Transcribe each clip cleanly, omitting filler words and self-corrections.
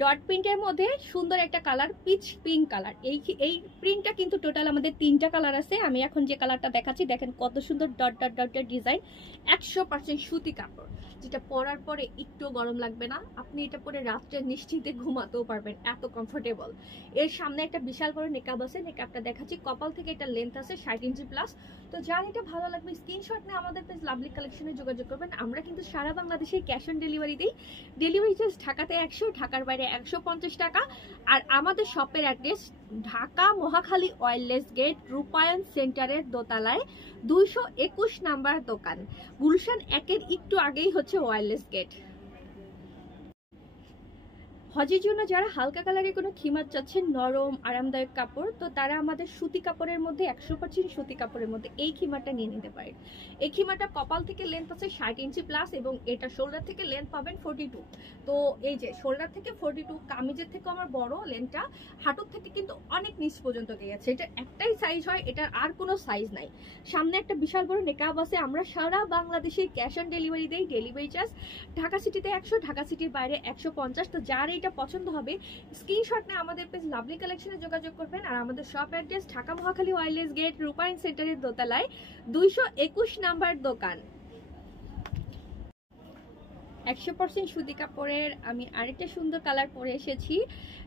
Dot প্রিন্টের মধ্যে সুন্দর একটা কালার, পিচ পিঙ্ক কালার। এই প্রিন্টটা কিন্তু টোটাল আমাদের 3টা কালার আছে। আমি এখন যে কালারটা দেখাচ্ছি দেখেন কত সুন্দর ডট ডট ডটের ডিজাইন। 100% সুতি কাপড়, যেটা পরার পরে একটু গরম লাগবে না। আপনি এটা পরে রাত্রে নিশ্চিন্তে ঘুমাতেও পারবেন, এত কমফোর্টেবল। এর সামনে একটা বিশাল বড় নেকাব আছে, নেকাবটা দেখাচ্ছি। কপাল থেকে এটা লেন্থ আছে 60 ইঞ্চি প্লাস। তো যার এটা ভালো লাগবে স্ক্রিনশট নিয়ে আমাদের পেজ লাভলি কালেকশনে যোগাযোগ করবেন। আমরা কিন্তু সারা বাংলাদেশে ক্যাশ অন ডেলিভারি দিই। ডেলিভারি চার্জ ঢাকাতে 100, ঢাকার বাইরে 150 টাকা। আর আমাদের শপের address Dhaka Mohakhali wireless gate Rupayan সেন্টারের দোতলায় 221 নাম্বার দোকান। গুলশান 1-এর একটু আগেই হচ্ছে ওয়্যারলেস গেট। হজের জন্য যারা হালকা কালারের কোনো খিমার চাচ্ছেন, নরম আরামদায়ক কাপড়, তো তারা আমাদের সুতি কাপড়ের মধ্যে 100% সুতি কাপড়ের মধ্যে এই খিমারটা নিয়ে নিতে পারেন। এই খিমারটা কপাল থেকে লেন্থ আছে 60 ইঞ্চি প্লাস এবং এটা শোল্ডার থেকে লেন্থ পাবেন 42। তো এই যে শোল্ডার থেকে 42, কামিজের থেকে আমার বড় লেন্থটা, হাঁটুর থেকে কিন্তু অনেক নিচ পর্যন্ত গেছে। এটা একটাই সাইজ হয়, এটার আর কোনো সাইজ নাই। সামনে একটা বিশাল বড় নেকাব আছে। আমরা সারা বাংলাদেশে ক্যাশ অন ডেলিভারি দেই। ডেলিভারি চার্জ ঢাকা সিটিতে 100, ঢাকা সিটির বাইরে 150। তো যার এটা পছন্দ হবে স্ক্রিনশট নিয়ে আমাদের পেজ লাভলি কালেকশনে যোগাযোগ করবেন। আর আমাদের shop address Dhaka Mohakhali wireless gate Rupayan সেন্টারের দোতলায় 221 নাম্বার দোকান। 100% সুতি কাপড়ের আমি আরেকটা সুন্দর কালার পরে এসেছি।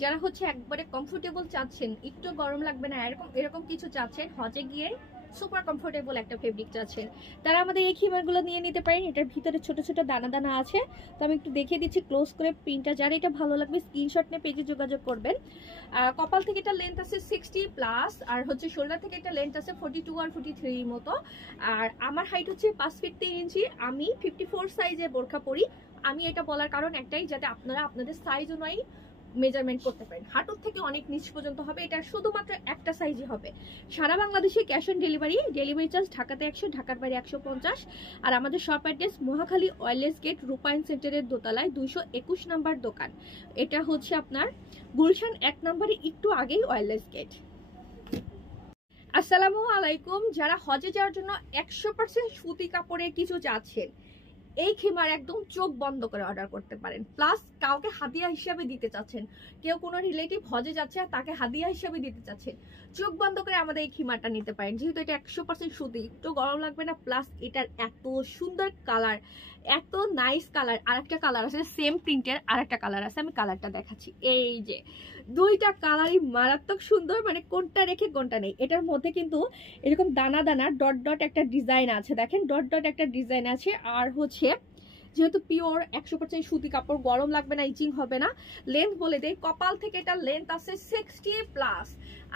যারা হচ্ছে একবারে কমফোর্টেবল চাচ্ছেন, একটু গরম লাগবে না এরকম কিছু চাচ্ছেন, হজে গিয়ে সুপার কমফোর্টেবল একটা ফেব্রিক চাচ্ছেন, তারা আমাদের এই খিমারগুলো নিয়ে নিতে পারেন। এটার ভিতরে ছোট ছোট দানা দানা আছে। তো আমি একটু দেখিয়ে দিচ্ছি ক্লোজ করে প্রিন্টটা। যারা এটা ভালো লাগবে স্ক্রিনশট নিয়ে পেজে যোগাযোগ করবেন। কপাল থেকে এটা লেন্থ আছে 60 প্লাস, আর হচ্ছে শোল্ডার থেকে এটা লেন্থ আছে 42 আর 43 মতো। আর আমার হাইট হচ্ছে 5 ফিট 3 ইঞ্চি। আমি 54 সাইজের বোরখা পরি। আমি এটা বলার কারণ একটাই, যাতে আপনারা আপনাদের সাইজ অনুযায়ী মেজারমেন্ট করতে পারেন। হাঁটুর থেকে অনেক নিচ পর্যন্ত হবে, এটা শুধুমাত্র একটা সাইজই হবে। সারা বাংলাদেশে cash on delivery. Delivery charge ঢাকাতে 100, ঢাকার বাইরে 150। আর আমাদের shop address Mohakhali wireless gate Rupayan সেন্টারের দোতলায় 221 নাম্বার দোকান। এটা হচ্ছে আপনার গুলশান 1 নম্বরে একটু আগেই ওয়্যারলেস গেট। আসসালামু আলাইকুম। যারা হজে যাওয়ার জন্য 100% সুতি কাপড়ের কিছু চাচ্ছেন, এই খিমার একদম চোখ বন্ধ করে অর্ডার করতে পারেন। প্লাস কাউকে হাদিয়া হিসাবে দিতে চাচ্ছেন, কেউ কোনো রিলেটিভ হজে যাচ্ছে আর তাকে হাদিয়া হিসাবে দিতে চাচ্ছেন, চোখ বন্ধ করে আমাদের এই খিমারটা নিতে পারেন। যেহেতু এটা 100% সুতি, একটু গরম লাগবে না। প্লাস এটার এত সুন্দর কালার, এত নাইস কালার। আর একটা কালার আছে সেম প্রিন্টের, আর একটা কালার আছে, আমি কালারটা দেখাচ্ছি। এই যে দুইটা কালারই মারাত্মক সুন্দর, মানে কোনটা রেখে কোনটা নেই। এটার মধ্যে কিন্তু এরকম দানা দানা ডট ডট একটা ডিজাইন আছে, দেখেন ডট ডট একটা ডিজাইন আছে। আর হচ্ছে যেহেতু পিওর 100% সুতি কাপড়, গরম লাগবে না, ইচিং হবে না। লেন্থ বলে দেই, কপাল থেকে এটা লেন্থ আছে 60 প্লাস।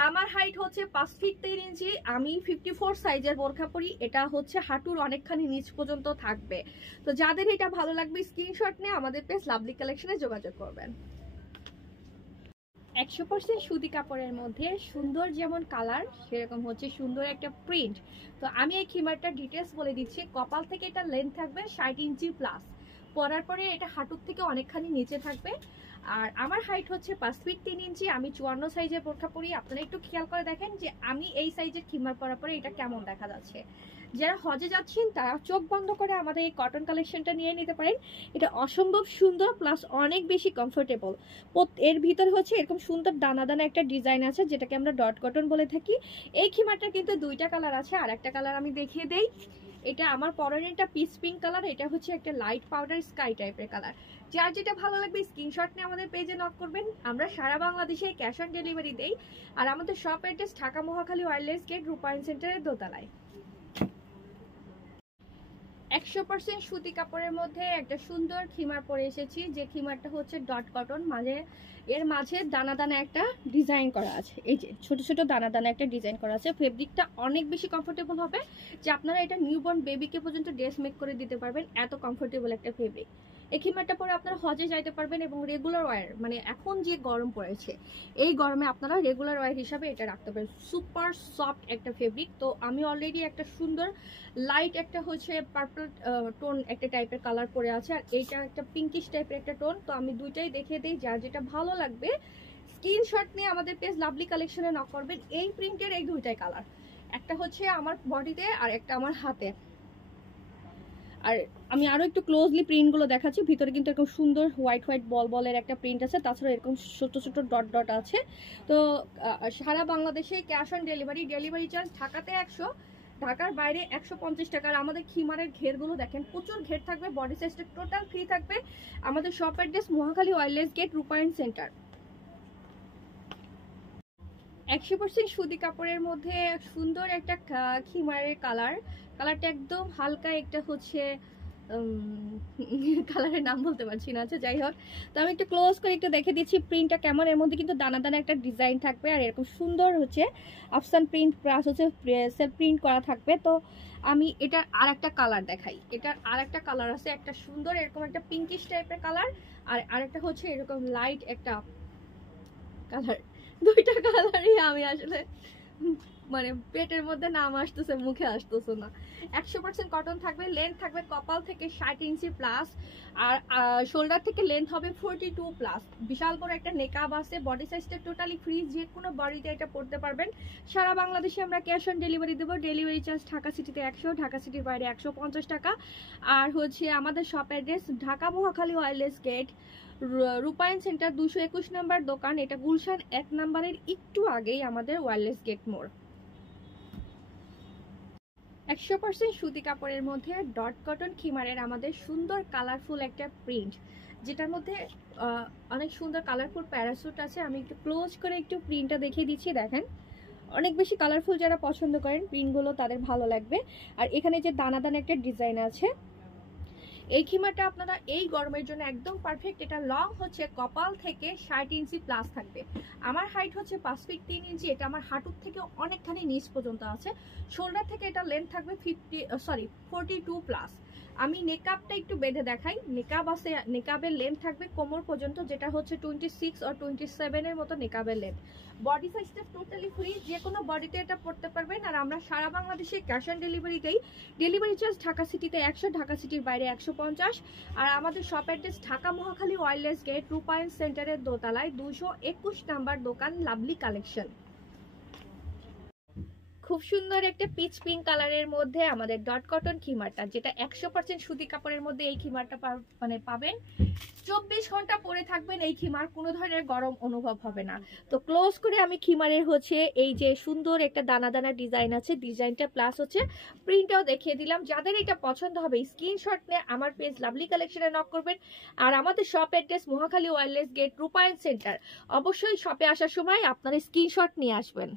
আমার হাইট হচ্ছে 5 ফিট 3 ইঞ্চি। আমি 54 সাইজের বোরখা পরি। এটা হচ্ছে হাঁটুর অনেকখানি নিচ পর্যন্ত থাকবে। তো যাদের এটা ভালো লাগবে স্ক্রিনশট নিয়ে আমাদের পেজ লাভলি কালেকশনে যোগাযোগ করবেন। 100% সুতি কাপড়ের মধ্যে সুন্দর যেমন কালার, সেরকম হচ্ছে সুন্দর একটা প্রিন্ট। তো আমি এই খিমারটা ডিটেলস বলে দিচ্ছি। কপাল থেকে এটা লেন্থ থাকবে 60 ইঞ্চি প্লাস। পরার পরে এটা হাঁটুর থেকে অনেকখানি নিচে থাকবে। আর আমার হাইট হচ্ছে 5 ফিট 3 ইঞ্চি। আমি 54 সাইজের বোরখা পরি। আপনারা একটু খেয়াল করে দেখেন যে আমি এই সাইজের খিমার পরার পরে এটা কেমন দেখা যাচ্ছে। যারা হজে যাচ্ছেন তারা চোখ বন্ধ করে আমাদের এই কটন কালেকশনটা নিয়ে নিতে পারেন। এটা অসম্ভব সুন্দর, প্লাস অনেক বেশি কমফোর্টেবল। এর ভিতরে হচ্ছে এরকম সুন্দর দানা দানা একটা ডিজাইন আছে, যেটাকে আমরা ডট কটন বলে থাকি। এই খিমারটা কিন্তু দুইটা কালার আছে, আর একটা কালার আমি দেখিয়ে দেই। এটা আমার পরনেরটা পিচ পিঙ্ক কালার, এটা হচ্ছে একটা লাইট পাউডার স্কাই টাইপের কালার। যার যেটা ভালো লাগবে স্ক্রিনশট নিয়ে আমাদের পেজে নক করবেন। আমরা সারা বাংলাদেশে ক্যাশ অন ডেলিভারি দেই। আর আমাদের shop address Dhaka Mohakhali wireless gate Rupayan সেন্টারের দোতলায়। 100% সুতি কাপড়ের মধ্যে একটা সুন্দর খিমার পরে এসেছি, যে খিমারটা হচ্ছে ডট কটন, এর মাঝে দানা দানা একটা ডিজাইন করা আছে। এই যে ছোট ছোট দানা দানা একটা ডিজাইন করা আছে। ফেব্রিকটা অনেক বেশি কমফোর্টেবল হবে, যে আপনারা এটা নিউবর্ন বেবিকে পর্যন্ত ড্রেস মেক করে দিতে পারবেন, এত কমফোর্টেবল একটা ফেব্রিক। এই খিমারটা পরে আপনারা হজে যাইতে পারবেন এবং রেগুলার ওয়্যার, মানে এখন যে গরম পড়েছে এই গরমে আপনারা রেগুলার ওয়্যার হিসাবে এটা রাখতে পারেন। সুপার সফট একটা ফেব্রিক। তো আমি অলরেডি একটা সুন্দর লাইট একটা হচ্ছে পার্পল টোন একটা টাইপের কালার পরে আছে, আর এইটা একটা পিঙ্কিশ টাইপের একটা টোন। তো আমি দুইটাই দেখিয়ে দিই, যার যেটা ভালো লাগবে স্ক্রিনশট নিয়ে আমাদের পেজ লাভলি কালেকশনে নক করবেন। এই প্রিন্টের এই দুইটাই কালার, একটা হচ্ছে আমার বডিতে আর একটা আমার হাতে। আর আমি আরো একটু ক্লোজলি প্রিন্টগুলো দেখাচ্ছি। ভিতরে কিন্তু এরকম সুন্দর হোয়াইট হোয়াইট বল বলের একটা প্রিন্ট আছে, তাছাড়া এরকম ছোট ছোট ডট ডট আছে। তো সারা বাংলাদেশে cash on delivery, delivery charge ঢাকাতে 100, ঢাকার বাইরে 150 টাকা। আর আমাদের খিমারের ঘেরগুলো দেখেন, প্রচুর ঘের থাকবে, বডি সাইজটা টোটাল ফ্রি থাকবে। আমাদের shop address Mohakhali wireless gate, Rupayan centre. 100% সুতি কাপড়ের মধ্যে সুন্দর একটা খিমারের কালারটা একদম হালকা একটা হচ্ছে কালারের নাম বলতে পারছি না, আচ্ছা যাই হোক। তো আমি একটু ক্লোজ করে একটু দেখে দিচ্ছি প্রিন্টটা কেমন। এর মধ্যে কিন্তু দানা দানা একটা ডিজাইন থাকবে, আর এরকম সুন্দর হচ্ছে আফসান প্রিন্ট প্লাস হচ্ছে সেলফ প্রিন্ট করা থাকবে। তো আমি এটার আর একটা কালার দেখাই। এটার আর একটা কালার আছে, একটা সুন্দর এরকম একটা পিঙ্কিশ টাইপের কালার, আর আরেকটা হচ্ছে এরকম লাইট একটা কালার। দুইটা কালারই আমি আসলে মানে পেটের মধ্যে নাম আসতেছে, মুখে আসতেছে না। 100% কটন থাকবে, লেন্থ থাকবে কপাল থেকে 60 ইঞ্চি প্লাস, আর শোল্ডার থেকে লেন্থ হবে 42 প্লাস। বিশাল বড় একটা নেকাব আছে, বডি সাইজটা টোটালি ফ্রি, যে কোনো বডিতে এটা পড়তে পারবেন। সারা বাংলাদেশে আমরা ক্যাশ অন ডেলিভারি দেবো। ডেলিভারি চার্জ ঢাকা সিটিতে 100, ঢাকা সিটির বাইরে 150 টাকা। আর হচ্ছে আমাদের shop address Dhaka Mohakhali wireless gate, Rupayan centre, 221 নম্বর দোকান। এটা গুলশান 1 নম্বরের একটু আগেই আমাদের ওয়্যারলেস গেট মোড়। 100% সুতি কাপড়ের মধ্যে ডট কটন খিমারের আমাদের সুন্দর কালারফুল একটা প্রিন্ট, যেটার মধ্যে অনেক সুন্দর কালারফুল প্যারাসুট আছে। আমি একটু ক্লোজ করে একটু প্রিন্টটা দেখিয়ে দিচ্ছি, দেখেন অনেক বেশি কালারফুল যারা পছন্দ করেন প্রিন্টগুলো তাদের ভালো লাগবে। আর এখানে যে দানা দানা একটা ডিজাইন আছে, এই খিমারটা আপনারা এই গরমের জন্য একদম পারফেক্ট। এটা লং হচ্ছে কপাল থেকে 60 ইঞ্চি প্লাস থাকবে। আমার হাইট হচ্ছে 5 ফিট 3 ইঞ্চি, এটা আমার হাঁটুর থেকে অনেকখানি নিচ পর্যন্ত আছে। শোল্ডার থেকে এটা লেন্থ থাকবে 42 প্লাস। আমি নেকআপটা একটু বেঁধে দেখাই। নেকআপ আছে, নেকআপের লেন্থ থাকবে কোমর পর্যন্ত, যেটা হচ্ছে 26 আর 27 এর মতো নেকআপের লেন্থ। বডি সাইজটা টোটালি ফ্রি, যে কোনো বডিতে এটা পড়তে পারবেন। আর আমরা সারা বাংলাদেশে ক্যাশ অন ডেলিভারি দেই। ডেলিভারি চার্জ ঢাকা সিটিতে 100, ঢাকা সিটির বাইরে 150। আর আমাদের shop address Dhaka Mohakhali wireless gate, Rupayan সেন্টারের দোতলায় 221 নাম্বার দোকান, লাভলি কালেকশন। খুব সুন্দর একটা পিচ পিঙ্ক কালারের মধ্যে আমাদের ডট কটন খিমারটা, যেটা 100% সুতি কাপড়ের মধ্যে এই খিমারটা মানে পাবেন। 24 ঘন্টা পরে থাকবেন এই খিমার, কোনো ধরনের গরম অনুভব হবে না। তো ক্লোজ করে আমি খিমারের হচ্ছে এই যে সুন্দর একটা দানা দানা ডিজাইন আছে, ডিজাইনটা প্লাস হচ্ছে প্রিন্টটাও দেখিয়ে দিলাম। যাদের এটা পছন্দ হবে স্ক্রিনশট নিয়ে আমার পেজ লাভলি কালেকশনে নক করবেন। আর আমাদের shop address Mohakhali wireless gate, Rupayan centre. অবশ্যই শপে আসার সময় আপনারা স্ক্রিনশট নিয়ে আসবেন।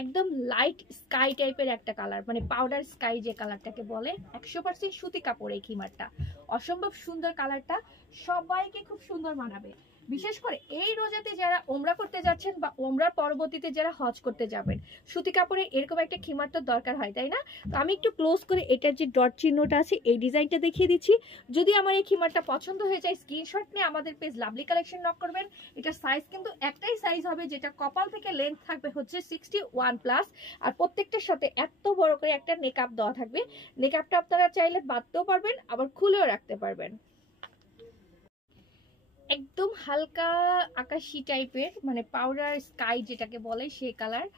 একদম লাইট স্কাই টাইপের একটা কালার, মানে পাউডার স্কাই যে কালারটাকে বলে। 100% সুতি কাপড় এই খিমারটা, অসম্ভব সুন্দর কালারটা, সবাইকে খুব সুন্দর মানাবে। বিশেষ করে এই রোজাতে যারা ওমরা করতে যাচ্ছেন বা ওমরার পরবর্তীতে যারা হজ করতে যাবেন, সুতি কাপড়ে এরকম একটা খিমার তো দরকার হয়, তাই না? তো আমি একটু ক্লোজ করে এটার যে ডট চিহ্নটা আছে এই ডিজাইনটা দেখিয়ে দিচ্ছি। যদি আমার এই খিমারটা পছন্দ হয়ে যায় স্ক্রিনশট নিয়ে আমাদের পেজ লাভলি কালেকশন নক করবেন। এটা সাইজ কিন্তু একটাই সাইজ হবে, যেটা কপাল থেকে লেন্থ থাকবে হচ্ছে 61 প্লাস। আর প্রত্যেকটার সাথে এত বড় করে একটা নেকআপ দেওয়া থাকবে। নেকআপটা আপনারা চাইলে বাঁধতেও পারবেন, আবার খুলেও রাখতে পারবেন। একদম হালকা আকাশি টাইপের, মানে পাউডার স্কাই যেটাকে বলে সেই কালার,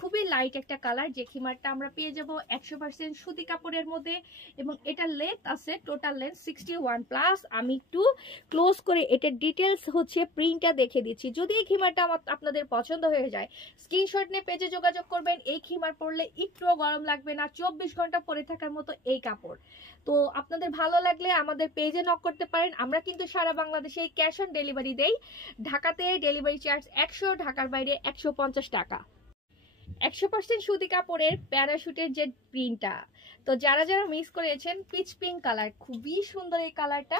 খুবই লাইট একটা কালার। যে খিমারটা আমরা পেয়ে যাব 100% সুতি কাপড়ের মধ্যে, এবং এটা লেন্থ আছে টোটাল লেন্থ 61 প্লাস। আমি একটু ক্লোজ করে এটার ডিটেলস হচ্ছে প্রিন্টটা দেখে দিচ্ছি। যদি এই খিমারটা আপনাদের পছন্দ হয়ে যায় স্ক্রিনশট নিয়ে পেজে যোগাযোগ করবেন। এই খিমার পরলে একটুও গরম লাগবে না, 24 ঘন্টা পরে থাকার মতো এই কাপড়। তো আপনাদের ভালো লাগলে আমাদের পেজে নক করতে পারেন। আমরা কিন্তু সারা বাংলাদেশে ক্যাশ অন ডেলিভারি দেই। ঢাকাতে ডেলিভারি চার্জ 100, ঢাকার বাইরে 150 টাকা। 100% সুতি কাপড়ের প্যারাশুটের যে প্রিন্টটা, তো যারা যারা মিস করেছেন, পিচ পিঙ্ক কালার, খুবই সুন্দর এই কালারটা।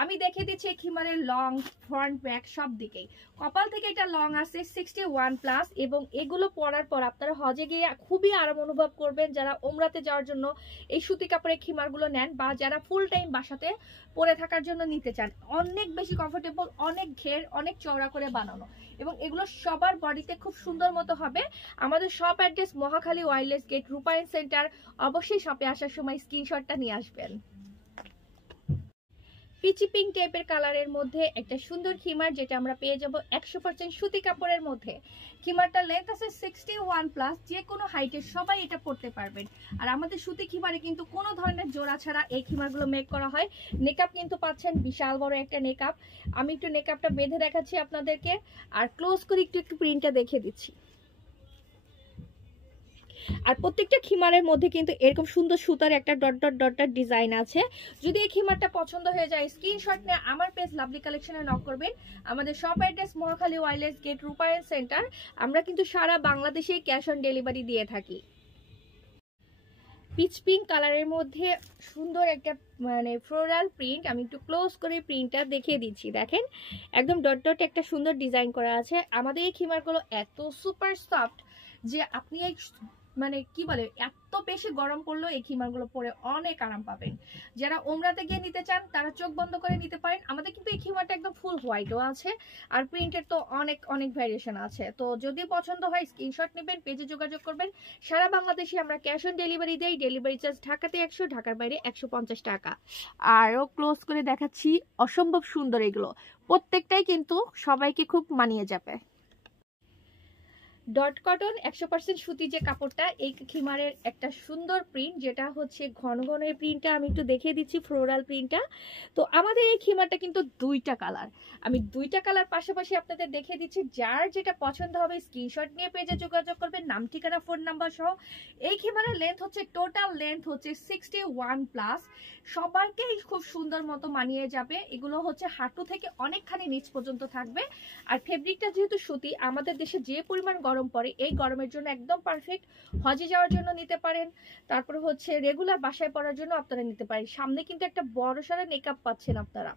আমি দেখে দিচ্ছি খিমারের লং, ফ্রন্ট, ব্যাক সব দিকেই। কপাল থেকে এটা লং আছে 61 প্লাস, এবং এগুলো পরার পর আপনারা হজে গিয়ে খুবই আরাম অনুভব করবেন। যারা ওমরাতে যাওয়ার জন্য এই সুতি কাপড়ের খিমারগুলো নেন, বা যারা ফুল টাইম বাসাতে পরে থাকার জন্য নিতে চান, অনেক বেশি কমফোর্টেবল, অনেক ঘের, অনেক চওড়া করে বানানো, এবং এগুলো সবার বডিতে খুব সুন্দর মতো হবে। আমাদের shop address Mohakhali wireless gate, Rupayan centre. অবশ্যই শপে আসার সময় স্ক্রিনশটটা নিয়ে আসবেন। পিচি পিঙ্ক টাইপের কালারের মধ্যে একটা সুন্দর খিমার, যেটা আমরা পেয়ে যাব 100% সুতি কাপড়ের মধ্যে। খিমারটার লেন্থ আছে 61+, যে কোনো হাইটের সবাই এটা পরতে পারবেন। আর আমাদের সুতি খিমারে কিন্তু কোনো ধরনের জোড়া ছাড়া এই খিমারগুলো মেক করা হয়। নেকআপ কিন্তু পাচ্ছেন বিশাল বড় একটা নেকআপ। আমি একটু নেকআপটা বেঁধে দেখাচ্ছি আপনাদেরকে, আর ক্লোজ করে একটু প্রিন্টটা দেখিয়ে দিচ্ছি। আর প্রত্যেকটা খিমারের মধ্যে কিন্তু এরকম সুন্দর সুতার একটা dot dot dot dot design আছে। যদি এই খিমারটা পছন্দ হয়ে যায়, স্ক্রিনশট নিয়ে আমার পেজ লাভলি কালেকশনে নক করবেন। আমাদের shop address Mohakhali wireless gate Rupayan centre. আমরা কিন্তু সারা বাংলাদেশে ক্যাশ অন ডেলিভারি দিয়ে থাকি। পিচ পিঙ্ক কালারের মধ্যে সুন্দর একটা মানে ফ্লোরাল প্রিন্ট, আমি একটু ক্লোজ করে প্রিন্টটা দেখিয়ে দিচ্ছি। দেখেন একদম ডট ডট একটা সুন্দর ডিজাইন করা আছে। আমাদের এই খিমারগুলো এত সুপার সফট যে আপনি এই মানে কি বলে এত বেশি গরম পড়লেও এই খিমারগুলো পরে অনেক আরাম পাবেন। যারা ওমরাতে গিয়ে নিতে চান তারা চোখ বন্ধ করে নিতে পারেন। আমাদের কিন্তু এই খিমারটা একদম ফুল হোয়াইটও আছে, আর প্রিন্টের তো অনেক অনেক ভ্যারিয়েশন আছে। তো যদি পছন্দ হয় স্ক্রিনশট নেবেন, পেজে যোগাযোগ করবেন। সারা বাংলাদেশে আমরা ক্যাশ অন ডেলিভারি দেই। ডেলিভারি চার্জ ঢাকাতে 100, ঢাকার বাইরে 150 টাকা। আরও ক্লোজ করে দেখাচ্ছি, অসম্ভব সুন্দর এগুলো, প্রত্যেকটাই কিন্তু সবাইকে খুব মানিয়ে যাবে। ডট কটন 100% সুতি যে কাপড়টা, এই খিমারের একটা সুন্দর প্রিন্ট, যেটা হচ্ছে ঘন ঘন এই প্রিন্টটা আমি একটু দেখিয়ে দিচ্ছি, ফ্লোরাল প্রিন্টটা। তো আমাদের এই খিমারটা কিন্তু দুইটা কালার, আমি দুইটা কালার পাশাপাশি আপনাদের দেখিয়ে দিচ্ছি। যার যেটা পছন্দ হবে স্ক্রিনশট নিয়ে পেজে যোগাযোগ করবেন, নাম ঠিকানা ফোন নাম্বার সহ। এই খিমারের লেন্থ হচ্ছে টোটাল লেন্থ হচ্ছে 61+। সবারকেই খুব সুন্দর মতো মানিয়ে যাবে। এগুলো হচ্ছে হাঁটু থেকে অনেকখানি নিচ পর্যন্ত থাকবে। আর ফেব্রিকটা যেহেতু সুতি, আমাদের দেশে যে পরিমাণ গরম পড়ে, এই গরমের জন্য একদম পারফেক্ট। হজে যাওয়ার জন্য নিতে পারেন, তারপরে হচ্ছে রেগুলার বাসায় পরার জন্য আপনারা নিতে পারেন। সামনে কিন্তু একটা বড় সড়ো নেকআপ পাচ্ছেন আপনারা।